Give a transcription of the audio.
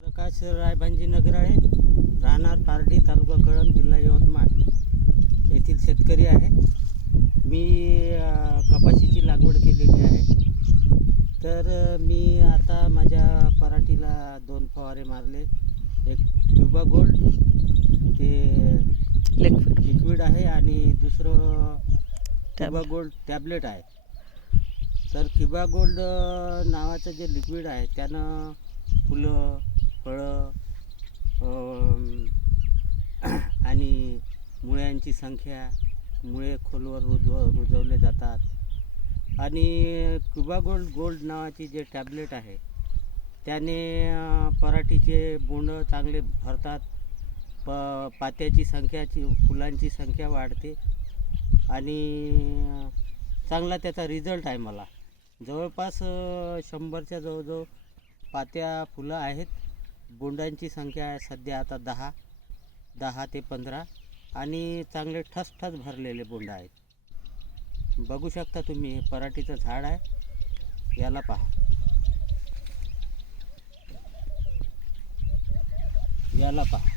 प्रकाश रायभानजी नगराळे, राहणार पारडी, तालुका कळंब, जिल्हा यवतमाळ येथील शेतकरी आहे. मी कपाशीची लागवड केलेली आहे. तर मी आता माझ्या पराठीला 2 फवारे मारले. एक क्युबा गोल्ड ते लिक्विड आहे आणि दुसरं क्युबा गोल्ड टॅबलेट आहे. तर क्युबा गोल्ड नावाचं जे लिक्विड आहे त्यानं फुलं, फळं आणि मुळ्यांची संख्या, मुळे खोलवर रुजवले जातात. आणि क्युबा गोल्ड नावाची जे टॅबलेट आहे त्याने पराठीचे बोंड चांगले भरतात. पात्याची संख्याची, फुलांची संख्या वाढते आणि चांगला त्याचा रिझल्ट आहे. मला जवळपास 100च्या जवळजवळ पात्या फुलं आहेत. बोंडांची संख्या आहे सध्या आता 10 ते 15 आणि चांगले ठसठस भरलेले बोंड आहेत. बघू शकता तुम्ही, हे पराठीचं झाड आहे. याला पहा, याला पहा.